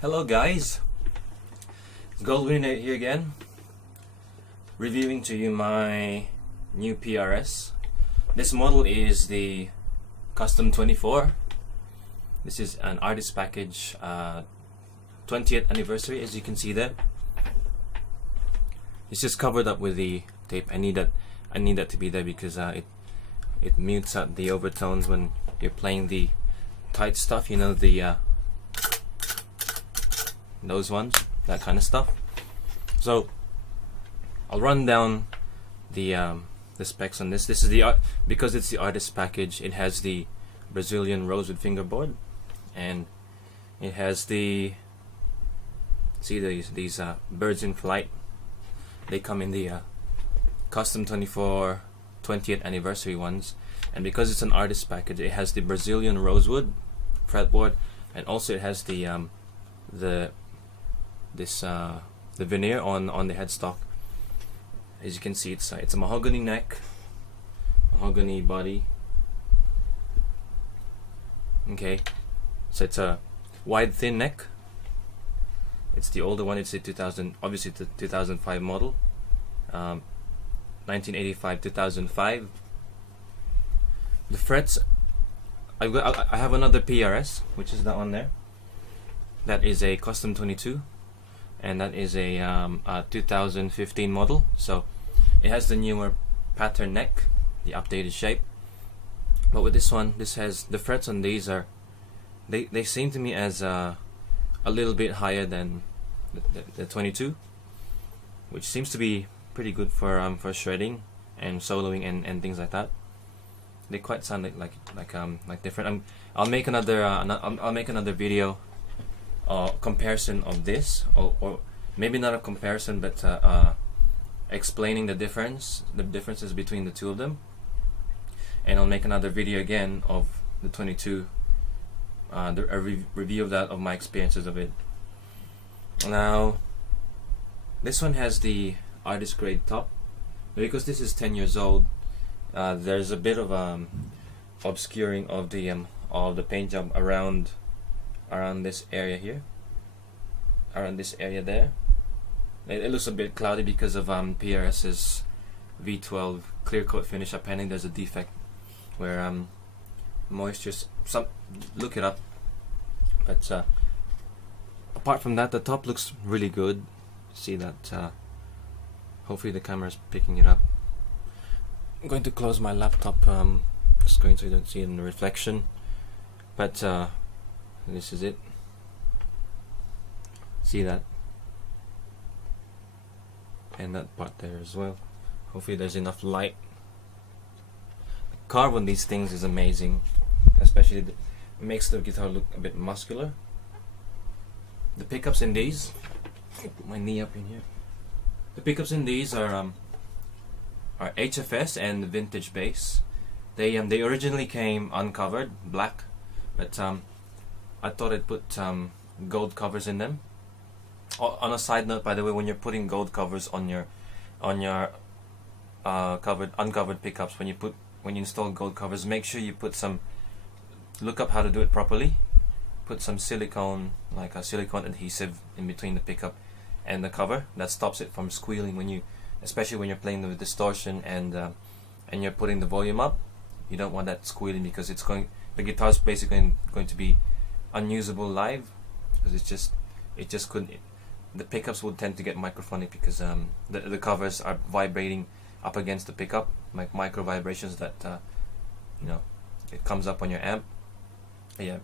Hello guys, it's Goldwyn here again, reviewing to you my new PRS. This model is the Custom 24. This is an artist package, 20th anniversary, as you can see there. It's just covered up with the tape. I need that to be there because it mutes out the overtones when you're playing the tight stuff, you know, the those ones, that kind of stuff. So I'll run down the specs on this. This is the because it's the artist package. It has the Brazilian rosewood fingerboard, and it has the these birds in flight. They come in the Custom 24 20th anniversary ones, and because it's an artist package, it has the Brazilian rosewood fretboard, and also it has the veneer on the headstock. As you can see, it's a mahogany neck, mahogany body. Okay, so it's a wide thin neck. It's the older one. It's the 2000, obviously the 2005 model, 1985 2005. The frets, I have another PRS, which is that one there. That is a Custom 22, and that is a 2015 model. So it has the newer pattern neck, the updated shape. But with this one, this has the frets on these are they seem to me as a little bit higher than the 22, which seems to be pretty good for shredding and soloing and things like that. They quite sound like different. I'll make another I'll make another video comparison of this, or maybe not a comparison, but explaining the differences between the two of them. And I'll make another video again of the 22, a review of that, of my experiences of it. Now, this one has the artist grade top. Because this is 10 years old, there's a bit of obscuring of the paint job around this area here, around this area there. It looks a bit cloudy because of PRS's V12 clear coat finish. Apparently there's a defect where moisture, look it up. But apart from that, the top looks really good. See that? Hopefully the camera is picking it up. I'm going to close my laptop, just going so you don't see it in the reflection. But this is it. See that? And that part there as well. Hopefully there's enough light. The carve on these things is amazing, especially it makes the guitar look a bit muscular. The pickups in these, put my knee up in here. The pickups in these are HFS and vintage bass. They originally came uncovered, black, but I thought I'd put gold covers in them. On a side note, by the way, when you're putting gold covers on your uncovered pickups, when you install gold covers, make sure you put some. Look up how to do it properly. Put some silicone, like a silicone adhesive, in between the pickup and the cover. That stops it from squealing especially when you're playing with distortion and you're putting the volume up. You don't want that squealing because the guitar's basically going to be unusable live, because it just couldn't. The pickups would tend to get microphonic because the covers are vibrating up against the pickup, like micro vibrations that it comes up on your amp. Yeah,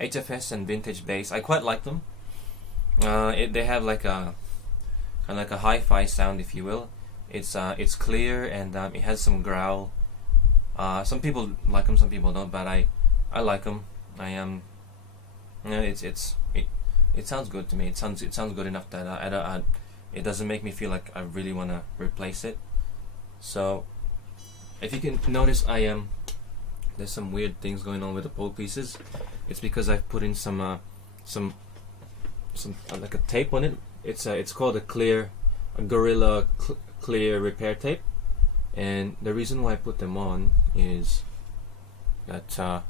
HFS and vintage bass, I quite like them. They have like a kind of like a hi-fi sound, if you will. It's clear, and it has some growl. Some people like them, some people don't, but I like them. It sounds good to me. It sounds good enough that it doesn't make me feel like I really want to replace it. So if you can notice, there's some weird things going on with the pole pieces. It's because I've put in some like a tape on it. It's called a Gorilla Clear repair tape, and the reason why I put them on is that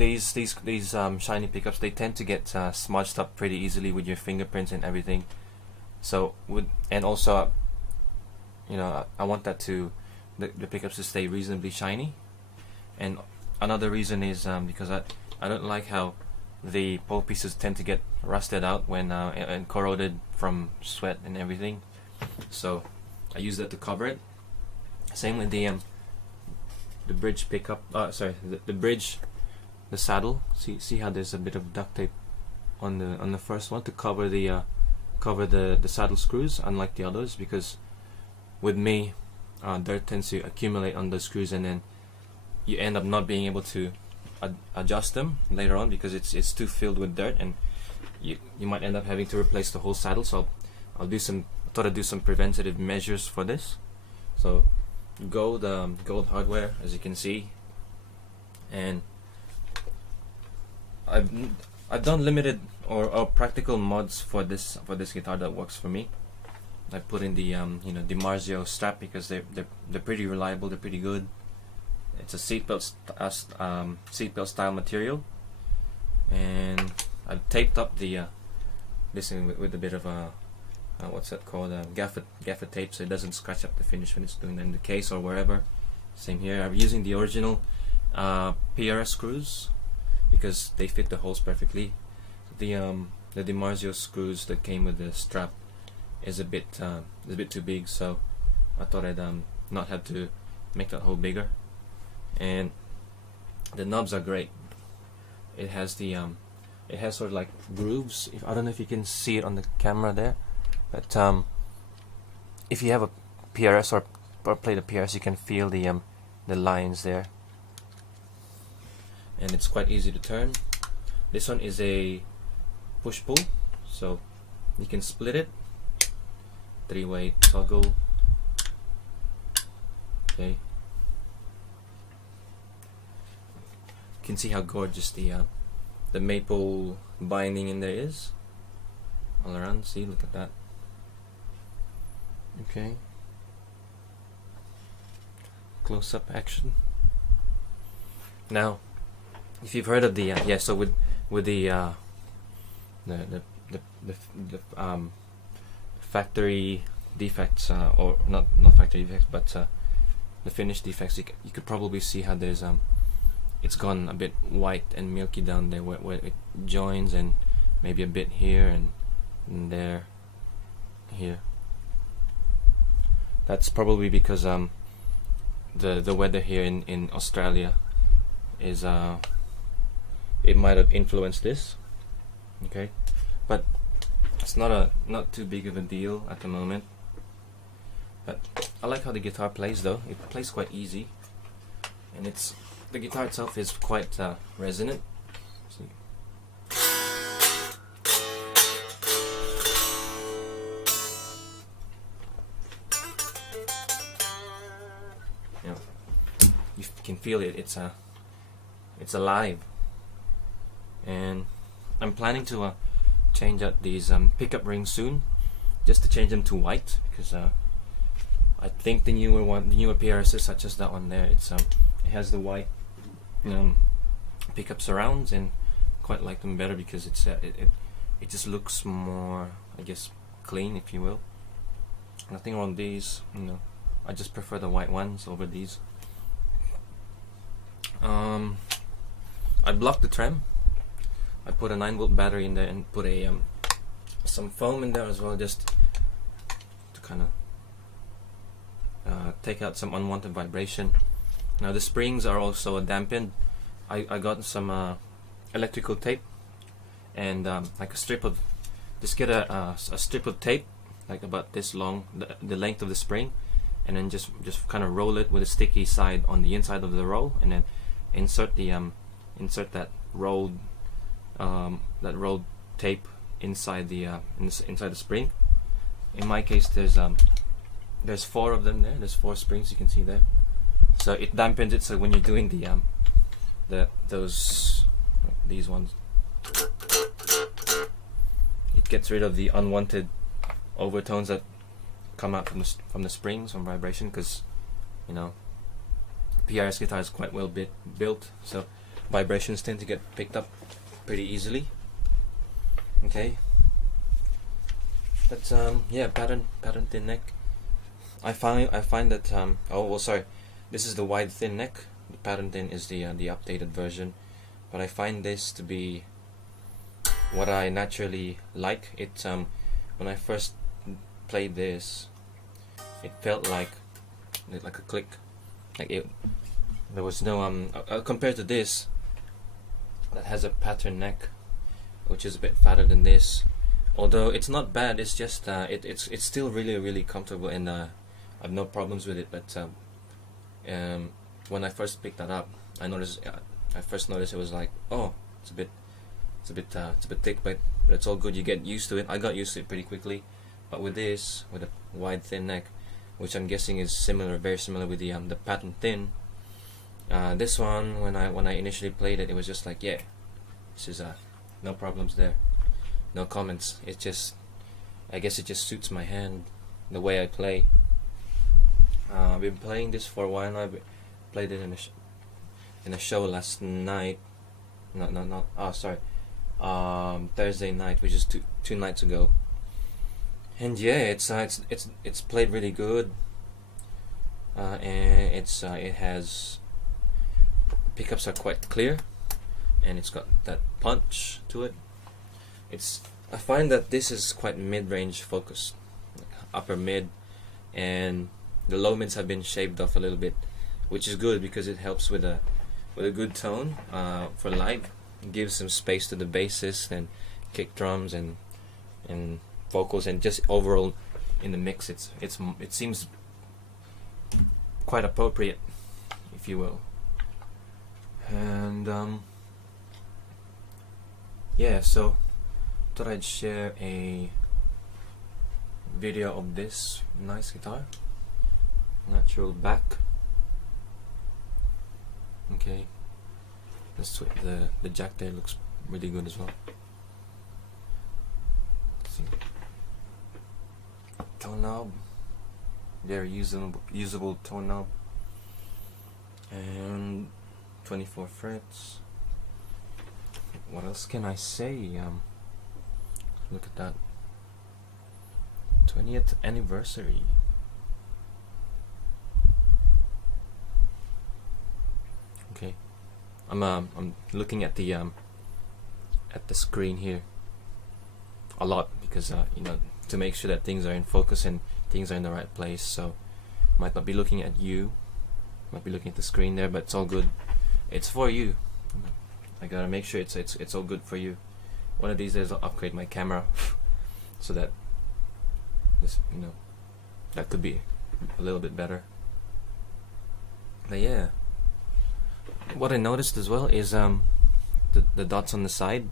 these shiny pickups, they tend to get smudged up pretty easily with your fingerprints and everything. So and also, you know, I want that to the pickups to stay reasonably shiny. And another reason is because I don't like how the pole pieces tend to get rusted out when and corroded from sweat and everything. So I use that to cover it. Same with the bridge pickup. Sorry, the bridge, the saddle. See how there's a bit of duct tape on the first one to cover the saddle screws, unlike the others, because with me, dirt tends to accumulate on the screws, and then you end up not being able to adjust them later on because it's too filled with dirt, and you might end up having to replace the whole saddle. So I thought I'd do some preventative measures for this. So gold hardware, as you can see, and I've done limited or practical mods for this guitar that works for me. I put in the you know, DiMarzio strap because they're pretty reliable, they're pretty good. It's a seatbelt style material, and I've taped up the this thing with a bit of a what's that called, gaffer tape, so it doesn't scratch up the finish when it's doing that in the case or wherever. Same here. I'm using the original Prs screws because they fit the holes perfectly. The DiMarzio screws that came with the strap is a bit too big, so I thought I'd not have to make that hole bigger. And the knobs are great. It has the it has sort of like grooves. I don't know if you can see it on the camera there, but if you have a PRS or played a PRS, you can feel the lines there, and it's quite easy to turn. This one is a push-pull, so you can split it, 3-way toggle. Okay, you can see how gorgeous the maple binding in there is all around. See, look at that. Okay, close-up action. Now, if you've heard of the so with the factory defects, or not factory defects, but the finish defects, you could probably see how there's it's gone a bit white and milky down there where it joins, and maybe a bit here and there, here. That's probably because the weather here in Australia is it might have influenced this. Okay, but it's not too big of a deal at the moment. But I like how the guitar plays, though. It plays quite easy, and the guitar itself is quite resonant. See. You know, you can feel it. It's alive, and I'm planning to change out these pickup rings soon, just to change them to white, because I think the newer PRSs, such as that one there, it has the white pickup surrounds, and quite like them better because it just looks more, I guess, clean, if you will. Nothing wrong with these, you know. I just prefer the white ones over these. I blocked the trem. I put a 9-volt battery in there and put a some foam in there as well, just to kind of take out some unwanted vibration. Now the springs are also dampened. I got some electrical tape and like a strip of, just get a strip of tape like about this long, the length of the spring, and then just kind of roll it with a sticky side on the inside of the roll, and then insert that rolled tape inside the inside the spring. In my case, there's 4 of them there. There's 4 springs, you can see there. So it dampens it. So when you're doing these ones, it gets rid of the unwanted overtones that come out from the springs, from vibration, because you know PRS guitar is quite well built. So vibrations tend to get picked up pretty easily. Okay, but yeah, pattern thin neck. I find that oh well, sorry, this is the wide thin neck. The pattern thin is the updated version, but I find this to be what I naturally like. It when I first played this, it felt like a click, like it. There was no compared to this that has a pattern neck, which is a bit fatter than this. Although it's not bad, it's just it's still really comfortable, and I have no problems with it. But when I first picked that up, I first noticed it was like, oh, it's a bit thick, but it's all good. You get used to it. I got used to it pretty quickly. But with this, with a wide thin neck, which I'm guessing is very similar with the pattern thin. This one, when I initially played it, it was just like, yeah, this is no problems there, no comments. It just, I guess it just suits my hand, the way I play. I've been playing this for a while now. I played it in a show last night. Thursday night, which is two nights ago. And yeah, it's played really good. And it has, pickups are quite clear, and it's got that punch to it. I find that this is quite mid-range focused, like upper mid, and the low mids have been shaved off a little bit, which is good because it helps with a good tone for live. It gives some space to the bassist and kick drums and vocals, and just overall in the mix it seems quite appropriate, if you will. And yeah, so thought I'd share a video of this nice guitar, natural back. Okay, the jack there looks really good as well. Let's see. Tone knob, very usable tone knob, and 24 frets. What else can I say? Look at that, 20th anniversary. Okay, I'm looking at the screen here a lot because you know, to make sure that things are in focus and things are in the right place. So might not be looking at you, might be looking at the screen there, but it's all good. It's for you. I gotta make sure it's all good for you. One of these days I'll upgrade my camera so that this, you know, that could be a little bit better. But yeah, what I noticed as well is the dots on the side,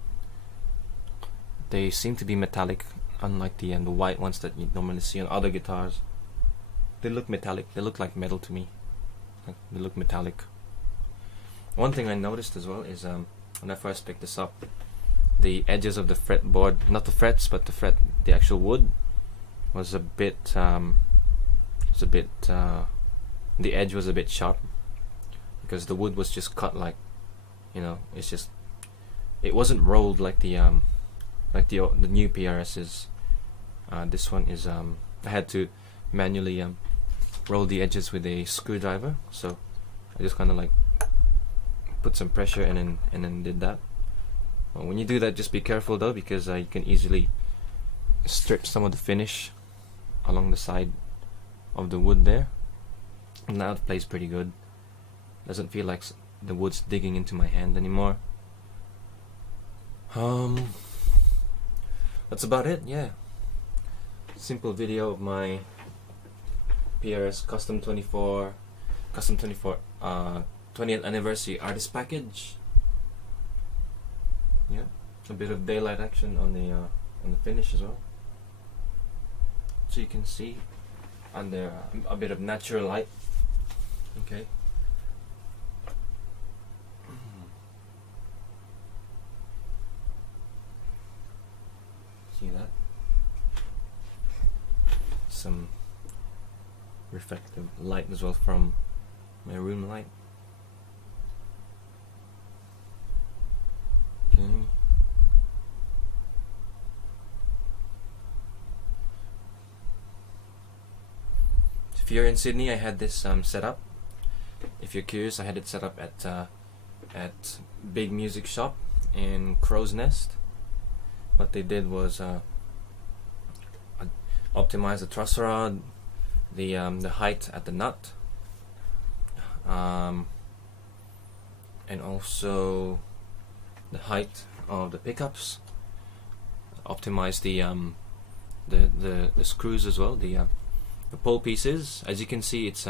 they seem to be metallic, unlike the white ones that you normally see on other guitars. They look metallic. They look like metal to me. They look metallic. One thing I noticed as well is when I first picked this up, the edges of the fretboard, not the frets, but the actual wood, was a bit the edge was a bit sharp, because the wood was just cut like, you know, it wasn't rolled like the new PRSs. This one is I had to manually roll the edges with a screwdriver, so I just kind of like put some pressure and then did that. Well, when you do that, just be careful though, because you can easily strip some of the finish along the side of the wood there. Now it plays pretty good. Doesn't feel like the wood's digging into my hand anymore. That's about it. Yeah, simple video of my PRS Custom 24 20th anniversary artist package. Yeah, a bit of daylight action on the finish as well, so you can see under a bit of natural light. Okay. See that? Some reflective light as well from my room light. if you're in Sydney, I had this set up. If you're curious, I had it set up at Big Music Shop in Crow's Nest. What they did was optimize the truss rod, the height at the nut, and also the height of the pickups. Optimize the screws as well. The pole pieces, as you can see, it's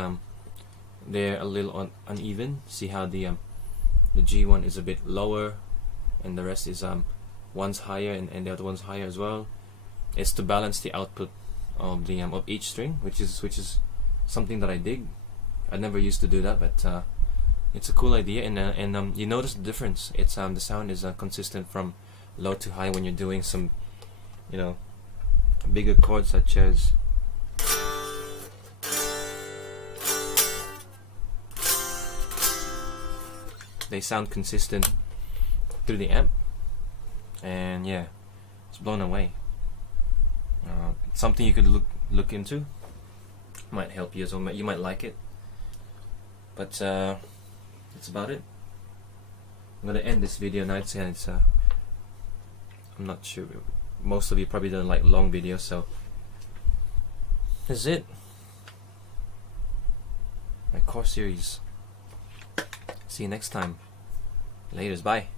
they're a little uneven. See how the G1 is a bit lower, and the rest is one's higher and the other one's higher as well. It's to balance the output of the of each string, which is something that I dig. I never used to do that, but it's a cool idea, and you notice the difference. It's the sound is consistent from low to high when you're doing some, you know, bigger chords such as they sound consistent through the amp, and yeah, it's blown away. Something you could look into, might help you as well. You might like it, but that's about it. I'm gonna end this video now, and it's I'm not sure. Most of you probably don't like long videos, so this is it. My core series. See you next time. Laters, bye.